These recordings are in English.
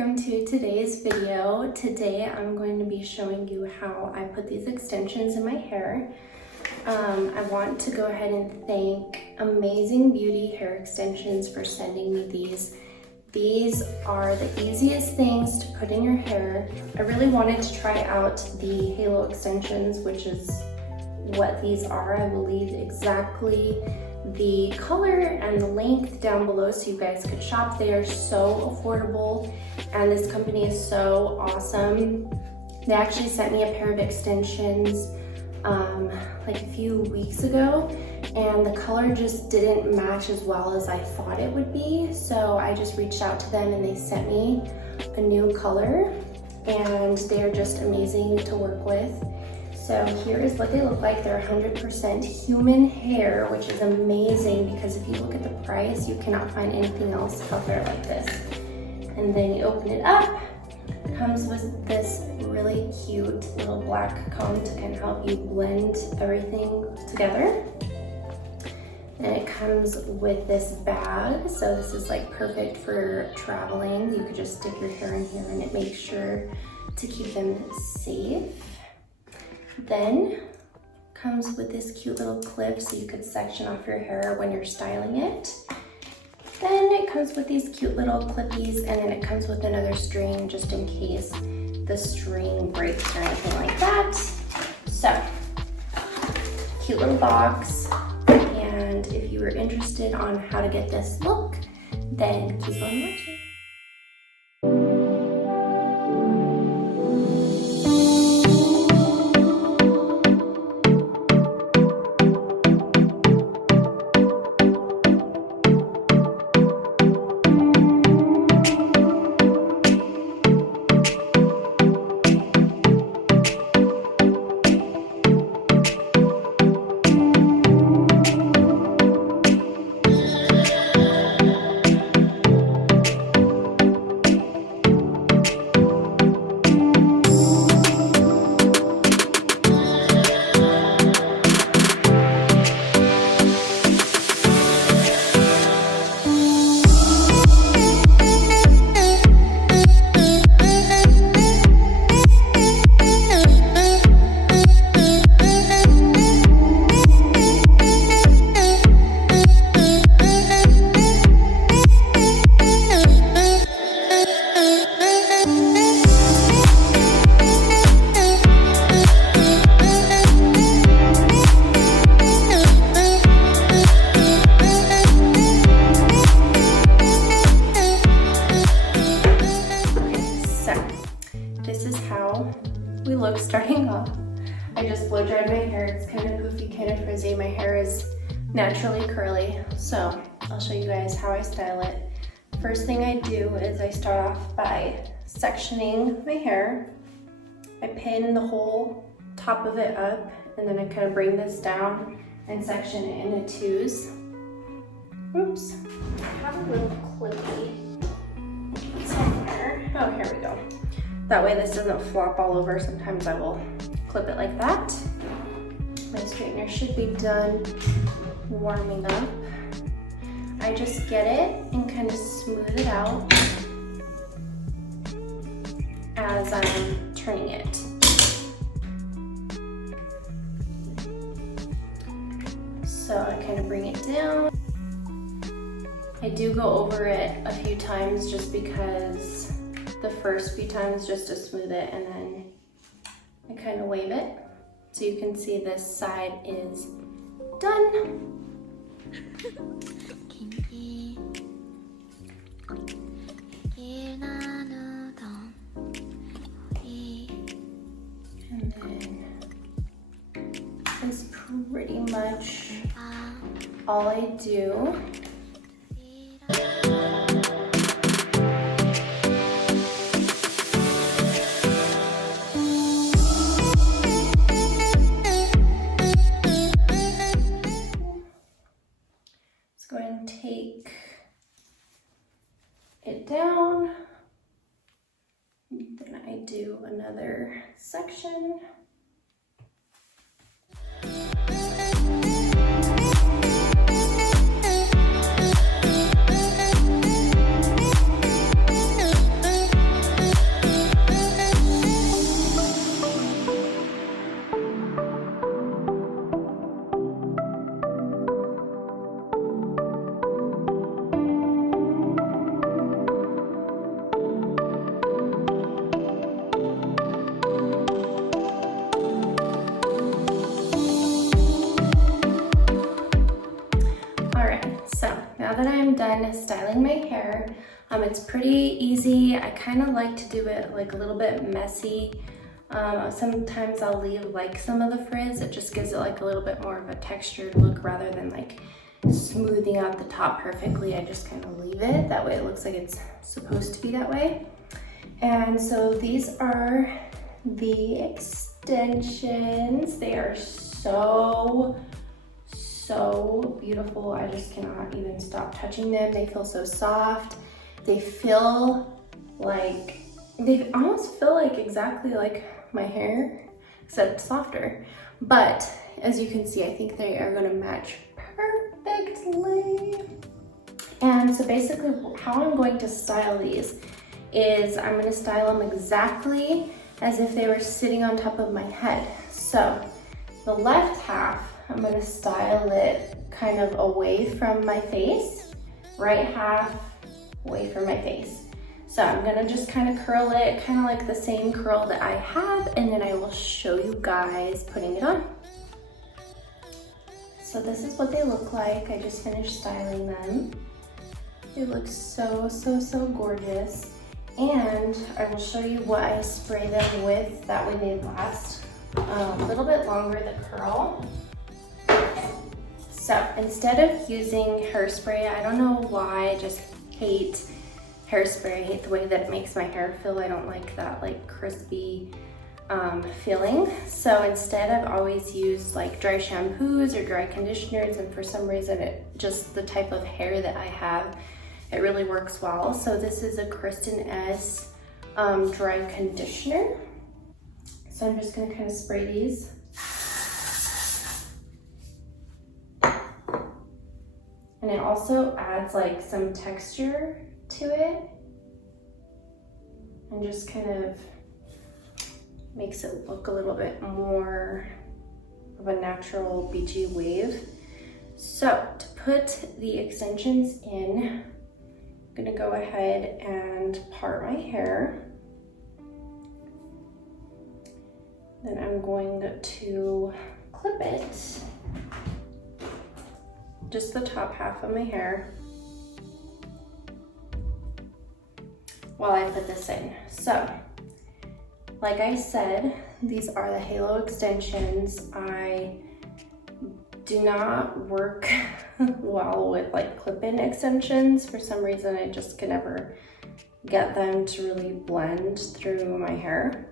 welcome to today's video. Today I'm going to be showing you how I put these extensions in my hair. I want to go ahead and thank Amazing Beauty Hair Extensions for sending me these. These are the easiest things to put in your hair. I really wanted to try out the Halo extensions, which is what these are. I will leave exactly the color and the length down below so you guys could shop. They are so affordable and this company is so awesome. They actually sent me a pair of extensions like a few weeks ago, and the color just didn't match as well as I thought it would be. So I just reached out to them and they sent me a new color, and they're just amazing to work with. So here is what they look like. They're 100% human hair, which is amazing because if you look at the price, you cannot find anything else out there like this. And then you open it up. It comes with this really cute little black comb to kind of help you blend everything together. And it comes with this bag. So this is like perfect for traveling. You could just stick your hair in here and it makes sure to keep them safe. Then comes with this cute little clip so you could section off your hair when you're styling it. Then it comes with these cute little clippies, and then it comes with another string just in case the string breaks or anything like that. So, cute little box. And if you were interested on how to get this look, then keep on watching. This is how we look starting off. I just blow dried my hair. It's kind of poofy, kind of frizzy. My hair is naturally curly, so I'll show you guys how I style it. First thing I do is I start off by sectioning my hair. I pin the whole top of it up, and then I kind of bring this down and section it into twos. Oops, I have a little clippy somewhere. Oh, here we go. That way this doesn't flop all over. Sometimes I will clip it like that. My straightener should be done warming up. I just get it and kind of smooth it out as I'm turning it. So I kind of bring it down. I do go over it a few times just because the first few times just to smooth it, and then I kind of wave it so you can see this side is done. And then that's pretty much all I do. Go ahead and take it down. Then I do another section. done styling my hair. It's pretty easy. I kind of like to do it like a little bit messy. Sometimes I'll leave like some of the frizz. It just gives it like a little bit more of a textured look rather than like smoothing out the top perfectly. I just kind of leave it. That way it looks like it's supposed to be that way. And so these are the extensions. They are so beautiful. I just cannot even stop touching them. They feel so soft. They almost feel like exactly like my hair, except softer. But as you can see, I think they are gonna match perfectly. And so basically how I'm going to style these is I'm gonna style them exactly as if they were sitting on top of my head. So the left half, I'm gonna style it kind of away from my face, right half away from my face. So I'm gonna just kind of curl it, kind of like the same curl that I have, and then I will show you guys putting it on. So this is what they look like. I just finished styling them. They look so gorgeous. And I will show you what I spray them with, that way they last a little bit longer, the curl. So instead of using hairspray, I don't know why, I just hate hairspray. I hate the way that it makes my hair feel. I don't like that like crispy feeling. So instead I've always used like dry shampoos or dry conditioners, and for some reason just the type of hair that I have, it really works well. So this is a Kristen S dry conditioner. So I'm just gonna kind of spray these. And it also adds like some texture to it and just kind of makes it look a little bit more of a natural beachy wave. So to put the extensions in, I'm gonna go ahead and part my hair. Then I'm going to clip it, just the top half of my hair, while I put this in. So, like I said, these are the Halo extensions. I do not work well with like clip-in extensions. For some reason, I just can never get them to really blend through my hair.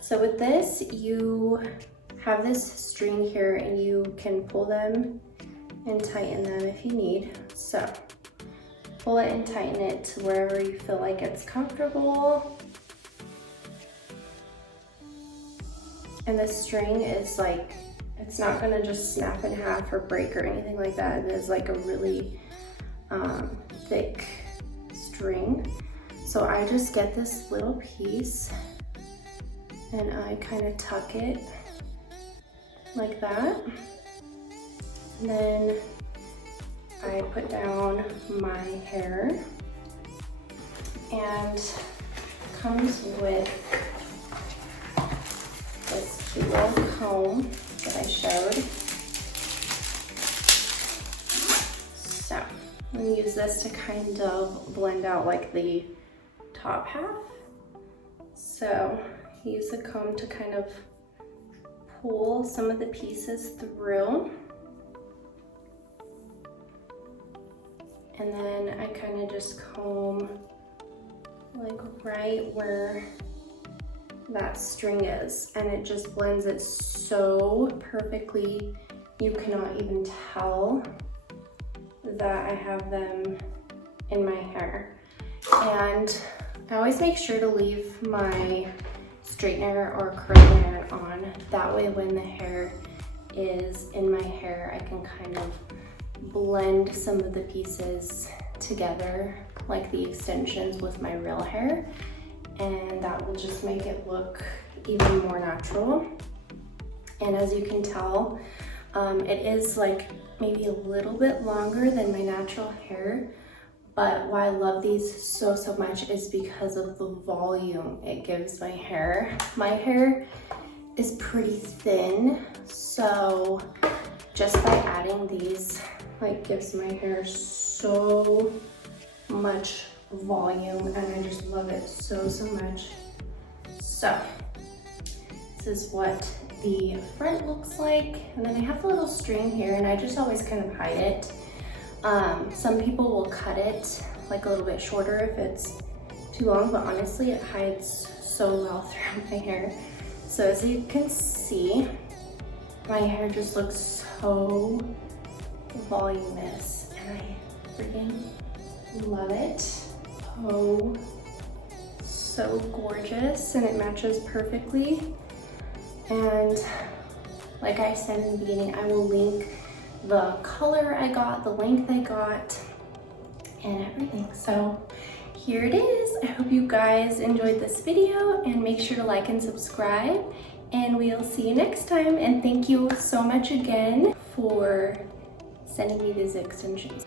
So with this, you have this string here and you can pull them and tighten them if you need. So pull it and tighten it to wherever you feel like it's comfortable. And the string is like, it's not gonna just snap in half or break or anything like that. It is like a really thick string. So I just get this little piece and I kind of tuck it like that. And then I put down my hair, and comes with this cute little comb that I showed. So I'm gonna use this to kind of blend out like the top half. So use the comb to kind of pull some of the pieces through. And then I kind of just comb like right where that string is, and it just blends it so perfectly. You cannot even tell that I have them in my hair. And I always make sure to leave my straightener or curling iron on. That way when the hair is in my hair, I can kind of blend some of the pieces together, like the extensions with my real hair, and that will just make it look even more natural. And as you can tell, it is like maybe a little bit longer than my natural hair, but why I love these so much is because of the volume it gives my hair. My hair is pretty thin, so just by adding these, like, gives my hair so much volume, and I just love it so much. So this is what the front looks like, and then I have a little string here, and I just always kind of hide it. Some people will cut it like a little bit shorter if it's too long, but honestly it hides so well throughout my hair. So as you can see, my hair just looks so voluminous, and I freaking love it. Oh, so gorgeous, and it matches perfectly. And like I said in the beginning, I will link the color I got, the length I got, and everything. So here it is. I hope you guys enjoyed this video, and make sure to like and subscribe, and we'll see you next time. And thank you so much again for sending me these extensions.